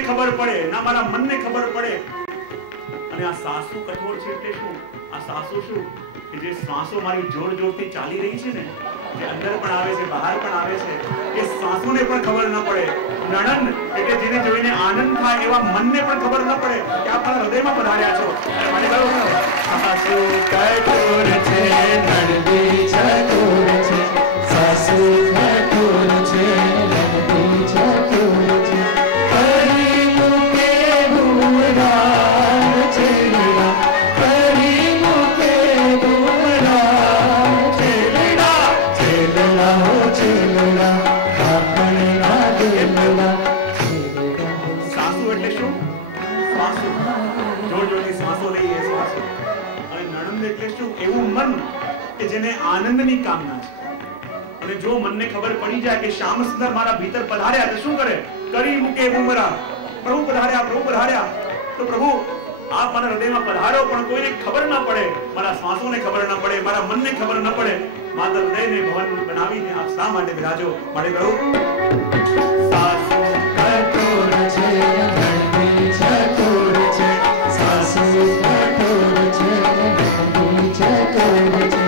શ્વાસોને ખબર પડે, ના મારા મનને ખબર પડે. અને આ સાસુ કઠોર છે એટલે શું? આ સાસુ શું કે જે શ્વાસો મારી જોર જોરથી ચાલી રહી છે ને, જે અંદર પણ આવે છે બહાર પણ આવે છે, એ સાસુને પણ ખબર ન પડે. નણંદ એટલે જેને જોઈને આનંદ થાય એવા મનને પણ ખબર ન પડે કે આપ મારા હૃદયમાં પધાર્યા છો. અને સાસુ કઠોર છે, નણંદી ચતુર છે. સાસુ કઠોર છે, નણંદી ચતુર છે. કરી મૂકે બુમરાહ છેલડા, કરી મૂકે બુમરાહ છેલડા. છેલડા હો છેલડા, આપણના દિલડા. સાસુ એટલે શું? શ્વાસો, જોર જોરથી શ્વાસો લઈએ શ્વાસો. અને નણંદ એટલે શું? એવું મન કે જેને આનંદની કામના છે. અને જો મનને ખબર પડી જાય કે શ્યામ સુંદર મારા ભીતર પધાર્યા તો શું કરે? કરી મૂકે બુમરાહ. પ્રભુ પધાર્યા, પ્રભુ પધાર્યા. તો પ્રભુ આપ મારા હૃદયમાં પધારો, પણ કોઈને ખબર ન પડે, મારા શ્વાસોને ખબર ન પડે, મારા મનને ખબર ન પડે. માતા હૃદયને ભવન બનાવીને આપ શા માટે બિરાજો? માટે કહું સાસુ કઠોર છે, નણંદી ચતુર છે. સાસુ કઠોર છે, નણંદી ચતુર છે.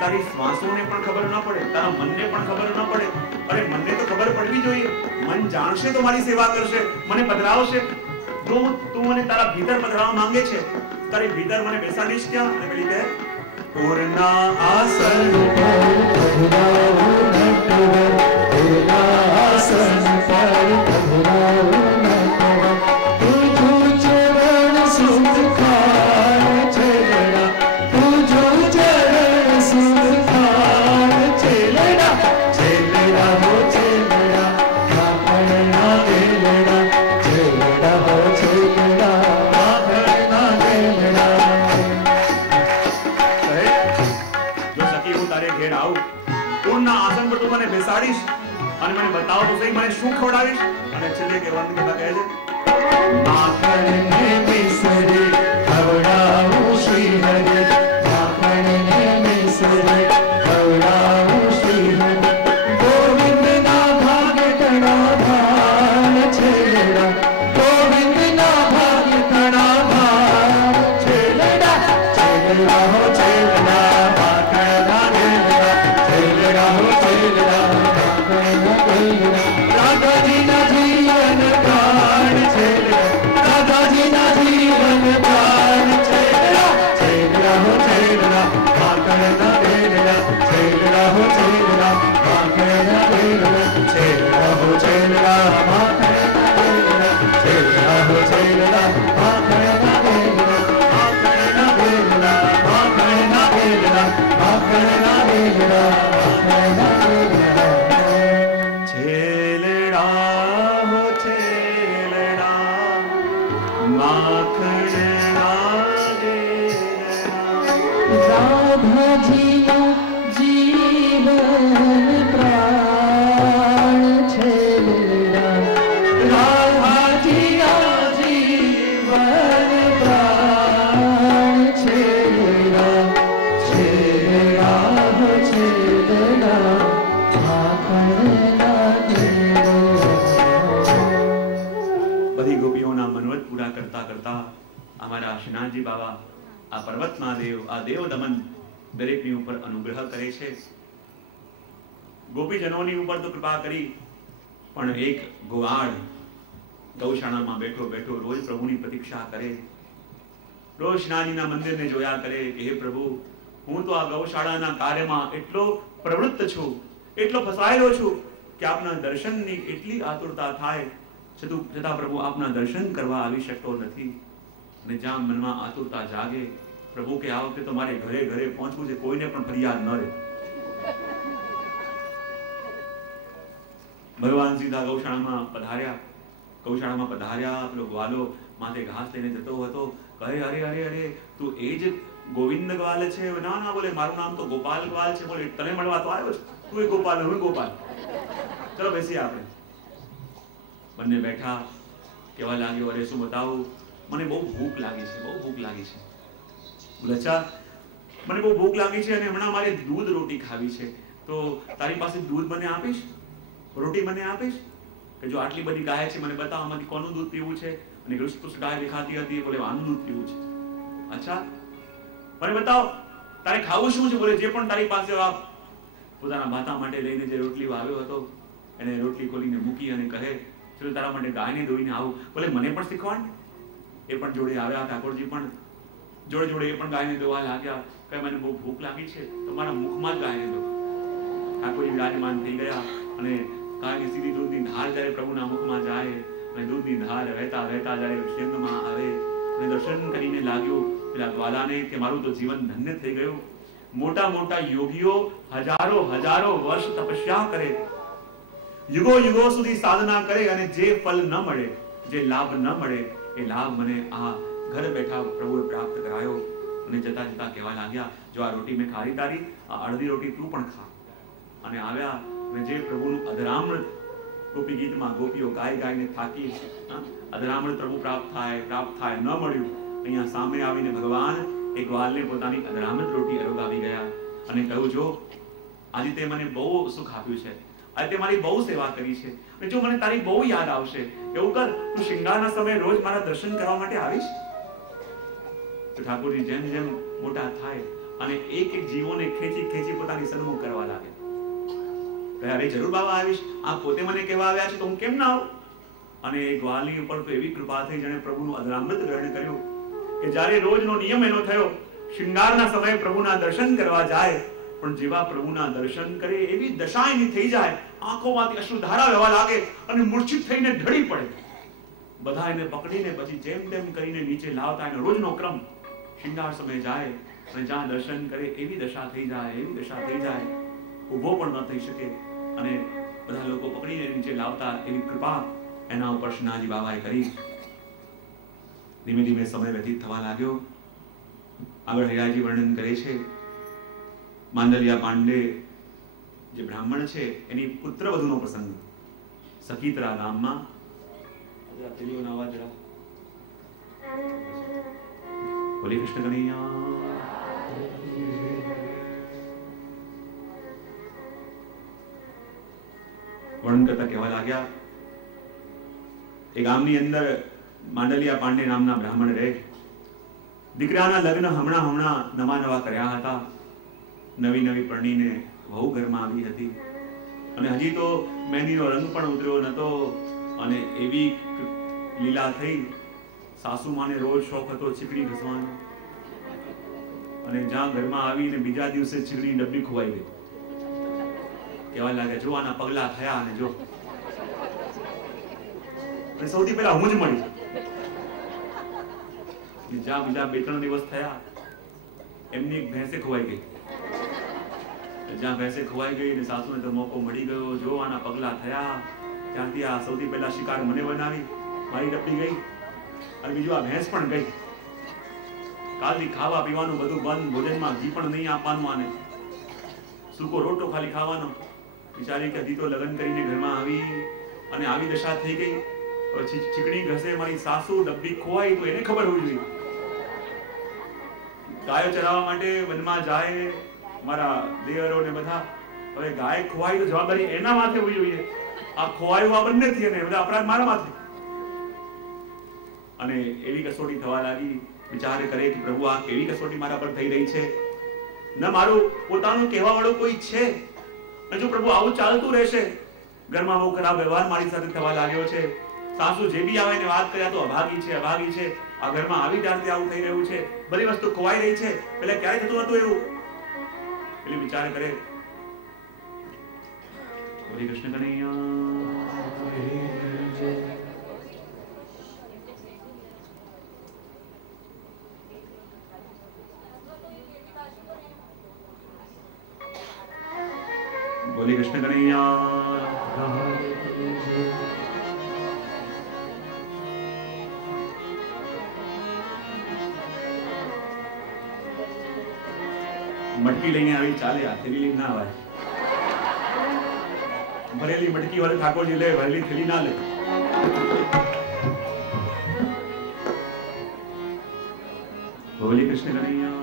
તારી શ્વાસોને પણ ખબર ન પડે, તારા મનને પણ ખબર ન પડે. અરે મનને તો ખબર પડવી જોઈએ. મન જાણશે તો મારી સેવા કરશે, મને પધરાવશે. જો તું મને તારા ભીતર પધરાવવા માંગે છે, તારી ભીતર મને બેસાડીશ ક્યાં? અને પેલી કહે પૂર્ણા આસન પર પધરાવો નટવર, પૂર્ણા આસન પર પધરાવો નટવર. તુજું ચરણ સુખાય છેલડા, તુજું ચરણ સુખાય છેલડા. છેલડા હો છેલડા, આપણના દિલડા. છેલડા હો છેલડા, આપણના દિલડા. જો સખી હું તારે ઘેર આવું, પૂર્ણના આસન પર તું મને બેસાડીશ અને મને બતાવો તો સહી મને શું ખવડાવીશ? અને છેલ્લે કહેવાનું કહેતા કહે છે માખણને મિસરે ખવડાવું શ્રી હરિ, માખણને મિસરે ખવડાવું શ્રી હરિ. ગોવિંદના ભાગ્ય તણા ભાર છેલડા, ગોવિંદના ભાગ્ય તણા ભાર છેલડા. છેલડા હો છેલડા, માખણના દિલડા. છેલડા હો છેલડા, માખણના દિલડા. રાધાજીના જીવન પ્રાણ છેલડા, રાધાજીના જીવન પ્રાણ છેલડા. છેલડા હો છેલડા, માખણના દિલડા. છેલડા હો છેલડા, માખણના દિલડા. છેલડા હો છેલડા, માખણના દિલડા. છેલડા હો છેલડા, માખણના દિલડા. માખણના દિલડા, માખણના દિલડા. માખણના દિલડા, માખણના દિલડા. છેલડા હો છેલડા, માખણના દિલડા. રાધાજીનું જીવન પ્રાણ છેલડા, રાધાજીના જીવન પ્રાણ છેલડા. છેલડા હો છેલડા, માખણના દિલડા. બધી ગોપીઓના મનોરથ પૂરા કરતા કરતા અમારા શ્રીનાથજી બાબા આ પર્વત મહાદેવ, આ દેવ દમન દરેકની ઉપર અનુગ્રહ કરે છે. ગોપીજનોની ઉપર તો કૃપા કરી, પણ એક ગોવાળ ગૌશાળામાં બેઠો બેઠો રોજ પ્રભુની પ્રતીક્ષા કરે, રોજ શ્રીનાથજીના મંદિરને જોયા કરે કે હે પ્રભુ, હું તો આ ગૌશાળાના કાર્યમાં એટલો પ્રવૃત્ત છું, એટલો ફસાયેલો છું કે આપના દર્શનની એટલી આતુરતા થાય છતાં પ્રભુ આપના દર્શન કરવા આવી શકતો નથી. અને જ્યાં મનમાં આતુરતા જાગે, પ્રભુ કે આ વખતે તો મારે ઘરે ઘરે પહોંચવું છે, કોઈને પણ ફરિયાદ ન રહે. ભગવાન સીધા ગૌશાળામાં પધાર્યા. પેલો ગ્વાલો માથે ઘાસ લઈને જતો હતો. કહે અરે અરે અરે, તું એ જ ગોવિંદ ગ્વાલ છે? ના ના, બોલે મારું નામ તો ગોપાલ ગ્વાલ છે. બોલે તને મળવા તો આવ્યો છે, તું એ ગોપાલ, હું ગોપાલ. ચલો બેસી આપણે. બંને બેઠા. કેવા લાગ્યો? અરે શું બતાવું, મને બહુ ભૂખ લાગી છે, બહુ ભૂખ લાગી છે. બોલે અચ્છા, મને બહુ ભૂખ લાગી છે અને હમણાં મારે દૂધ રોટી ખાવી છે, તો તારી પાસે દૂધ મને આપીશ, રોટી મને આપીશ? કે જો આટલી બધી ગાય છે, મને બતાવ આમાંથી કોનું દૂધ પીવું છે. અને હૃષ્ટપુષ્ટ ગાય દેખાતી હતી. બોલે આનું દૂધ પીવું છે. અચ્છા, મને બતાવ તારે ખાવું શું છે? બોલે જે પણ તારી પાસે આપ. પોતાના માતા માટે લઈને જે રોટલી વાવ્યો હતો એને રોટલી ખોલીને મૂકી અને કહે ચલો તારા માટે ગાયને દોઈને આવું. બોલે મને પણ શીખવાડ. એ પણ જોડે આવ્યા. ઠાકોરજી પણ જોડે જોડે એ પણ ગાયને દોવા લાગ્યા. કે મને બહુ ભૂખ લાગી છે તો મારા મુખમાં જ ગાયને દો. ઠાકોરજી વિરાજમાન થઈ ગયા અને ગાયની સીધી દૂધની ધાર જ્યારે પ્રભુના મુખમાં જાય અને દૂધની ધાર વહેતા વહેતા જ્યારે ક્ષેત્રમાં આવે અને દર્શન કરીને લાગ્યું પેલા ગ્વાલાને કે મારું તો જીવન ધન્ય થઈ ગયું. મોટા મોટા યોગીઓ હજારો હજારો વર્ષ તપસ્યા કરે, યુગો યુગો સુધી સાધના કરે અને જે ફલ ન મળે, જે લાભ ન મળે, એ લાભ મને આ ઘર બેઠા પ્રભુએ પ્રાપ્ત કરાયો. અને જતા જતા કહેવા લાગ્યા જો આ રોટી મેં ખાધી તારી, આ અડધી રોટી તું પણ ખા. અને આવ્યા અને જે પ્રભુનું અધરામૃત ગોપી ગીતમાં ગોપીઓ ગાય ગાયને થાકી છે, અધરામૃત પ્રભુ પ્રાપ્ત થાય ન મળ્યું. અહીંયા સામે આવીને ભગવાન એ ગ્વાલને પોતાની અધરામૃત રોટી અરોગાવી ગયા અને કહ્યું જો આજે તે મને બહુ સુખ આપ્યું છે, આજે તે મારી બહુ સેવા કરી છે, અને જો મને તારી બહુ યાદ આવશે એવું કર તું શિંગારના સમયે રોજ મારા દર્શન કરવા માટે આવીશ. તો ઠાકોરજી જેમ જેમ મોટા થાય અને એક એક જીવોને ખેંચી ખેંચી પોતાની સન્મુખ કરવા લાગે. અરે જરૂર બાબા આવીશ, આ પોતે મને કહેવા આવ્યા છે તો હું કેમ ના આવું. અને એ ગ્વાલની ઉપર તો એવી કૃપા થઈ જેણે પ્રભુનું અધરામૃત ગ્રહણ કર્યું કે જ્યારે રોજનો નિયમ એનો થયો શિંગારના સમયે પ્રભુના દર્શન કરવા જાય, પણ જેવા પ્રભુના દર્શન કરે એવી દશા એની થઈ જાય, આંખોમાંથી અશ્રુધારા વહેવા લાગે અને મૂર્છિત થઈને ઢળી પડે. બધા એને પકડીને પછી જેમ તેમ કરીને નીચે લાવતા. એનો રોજનો ક્રમ શિંગાર સમયે જાય અને જ્યાં દર્શન કરે એવી દશા થઈ જાય, એવી દશા થઈ જાય, ઊભો પણ ન થઈ શકે અને બધા લોકો પકડીને નીચે લાવતા. એવી કૃપા એના ઉપર શ્રીનાથજી બાબાએ કરી. ધીમે ધીમે સમય વ્યતીત થવા લાગ્યો. આગળ હૈયાજી વર્ણન કરે છે માંડલિયા પાંડે જે બ્રાહ્મણ છે એની પુત્ર વધુનો પ્રસંગ સખીતરા ગામમાં. બોલી કૃષ્ણ કનૈયા. વર્ણન કરતા કહેવા લાગ્યા એ ગામની અંદર માંડલિયા પાંડે નામના બ્રાહ્મણ રહે. દીકરાના લગ્ન હમણાં નવા નવા કર્યા હતા. નવી નવી પરણીને વહુ ઘરમાં આવી હતી અને હજી તો મહેંદીનો રંગ પણ ઉતર્યો નતો અને એવી લીલા થઈ. સાસુમાને રોજ શોખ હતો ચીકણી ઘસવાનો અને જ્યાં ઘરમાં આવીને બીજા દિવસે ચીકણી ડબ્બી ખોવાઈ ગઈ. કહેવા લાગે જો આના પગલા થયા અને જો સૌથી પહેલા હું જ મળી. જ્યાં બીજા 2-3 દિવસ થયા એમની એક ભેંસે ખોવાઈ ગઈ. જ્યાં ભેંસે ખોવાઈ ગઈ ને સાસુને તો મોકો મળી ગયો. જો આના પગલા થયા ત્યાંથી આ સૌથી પહેલા શિકાર મને બનાવી, મારી ડબ્બી ગઈ અને બીજું આ ભેંસ પણ ગઈ. કાલથી ખાવા પીવાનું બધું બંધ, ભોજનમાં ઘી પણ નહીં આપવાનું, આને સૂકો રોટલો ખાલી ખાવાનો. બિચારી કે હજી તો લગ્ન કરીને ઘરમાં આવી અને આવી દશા થઈ ગઈ. પછી ચીકણી ઘસે મારી સાસુ, ડબ્બી ખોવાઈ તો એને ખબર હોવી જોઈએ. ગાયો ચરાવવા માટે વનમાં જાય મારા દેવરો ને બધા. હવે ગાય ખોવાઈ તો જવાબદારી એના માથે હોવી જોઈએ. આ ખોવાયું આ બંને થી અને બધા અપરાધ મારા માથે. અને એવી કસોટી થવા લાગી. વિચાર કરે કે પ્રભુ આ કેવી કસોટી મારા પર થઈ રહી છે. ન મારું પોતાનું કહેવા વાળો કોઈ છે. જો પ્રભુ આવું ચાલતું રહેશે, ઘરમાં બહુ ખરાબ વ્યવહાર મારી સાથે થવા લાગ્યો છે. સાસુ જે બી આવે ને વાત કર્યા તો અભાગી છે, અભાગી છે. આ ઘરમાં આવી ત્યારથી આવું થઈ રહ્યું છે. બધી વસ્તુ ખોવાઈ રહી છે. પેલા ક્યારે થતું હતું એવું? એટલે વિચાર કરે. હરે કૃષ્ણ કનૈયા. બોલે કૃષ્ણ કનૈયા. મટકી લઈને આવી ચાલે, આ થેલી લઈને ના આવે. ભરેલી મટકી વાળે ઠાકોરજી લે, ભરેલી થેલી ના લે. બોલે કૃષ્ણ કનૈયા.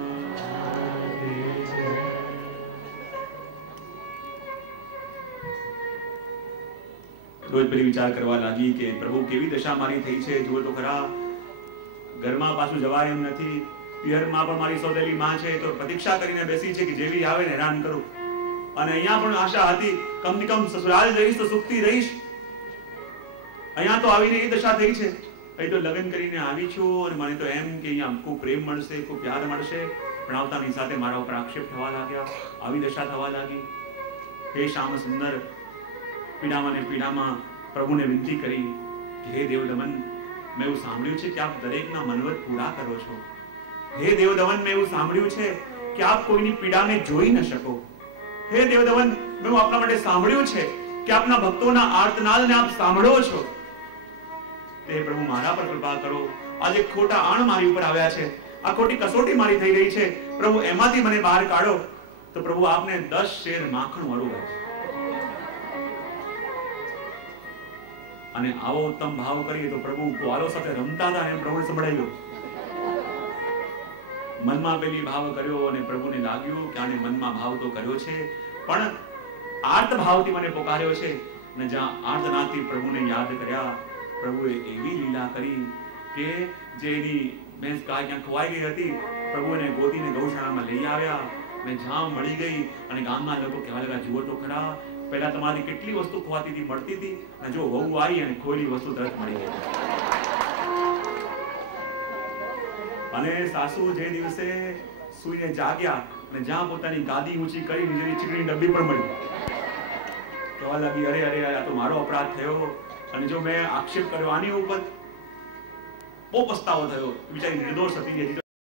રોજ પેલી વિચાર કરવા લાગી કે પ્રભુ કેવી દશા મારી થઈ છે, જુઓ તો ખરા. ઘરમાં પાછું જવાય એમ નથી. પિયરમાં પણ મારી સોદેલી માં છે તો પ્રતીક્ષા કરીને બેસી છે કે જેવી આવે ને હેરાન કરું. અને અહીંયા પણ આશા હતી કમથી કમ સસુરાલ જઈશ તો સુખથી રહીશ. અહીંયા તો આવીને એ દશા થઈ છે. અહીં તો લગ્ન કરીને આવી છું અને મને તો એમ કે અહીંયા ખૂબ પ્રેમ મળશે, ખૂબ પ્યાર મળશે. પણ આવતાની સાથે મારા ઉપર આક્ષેપ થવા લાગ્યા, આવી દશા થવા લાગી. હે શ્યામ સુંદર, પીડામાં ને પીડામાં પ્રભુને વિનંતી કરી કે હે દેવદમન, મેં એવું સાંભળ્યું છે કે આપ દરેકના મનવત પૂરા કરો છો. હે દેવદમન, મેં એવું સાંભળ્યું છે કે આપ કોઈની પીડાને જોઈ ન શકો. હે દેવદમન, મેં આપના માટે સાંભળ્યું છે કે આપના ભક્તોના આર્તનાદને આપ સાંભળો છો. હે પ્રભુ, મારા પર કૃપા કરો. આજે ખોટા આણ મારી ઉપર આવ્યા છે, આ ખોટી કસોટી મારી થઈ રહી છે. પ્રભુ, એમાંથી મને બહાર કાઢો. તો પ્રભુ આપને 10 શેર માખણ વાળું છે. અને આવો ઉત્તમ ભાવ કરીએ તો પ્રભુ ગ્વાલો સાથે રમતા હતા એમ પ્રભુને સંભળાયું. મનમાં પેલી ભાવ કર્યો અને પ્રભુને લાગ્યું કે આને મનમાં ભાવ તો કર્યો છે, પણ આર્ત ભાવથી મને પોકાર્યો છે. અને જ્યાં આર્તનાદથી પ્રભુને યાદ કર્યા, પ્રભુએ એવી લીલા કરી કે જેની ભેંસ ગાય ક્યાં ખોવાઈ ગઈ હતી, પ્રભુને ગોદીને ગૌશાળામાં લઈ આવ્યા અને જ્યાં મળી ગઈ. અને ગામના લોકો કહેવા લાગ્યા, જુઓ તો ખરા, પહેલા તમારી કેટલી વસ્તુ ખોવાતી હતી, મળતી હતી, અને જો વહુ આવી અને ખોયેલી વસ્તુ તરત મળી ગઈ. અને સાસુ જે દિવસે સૂઈને જાગ્યા અને જ્યાં પોતાની ગાદી ઊંચી કરી નીચેની ચીકણીની ડબ્બી પણ મળી, કહેવા લાગી, અરે અરે, આ તો મારો અપરાધ થયો. અને જો મેં આક્ષેપ કર્યો આની ઉપર, બહુ પસ્તાવો થયો. બિચારી નિર્દોષ હતી.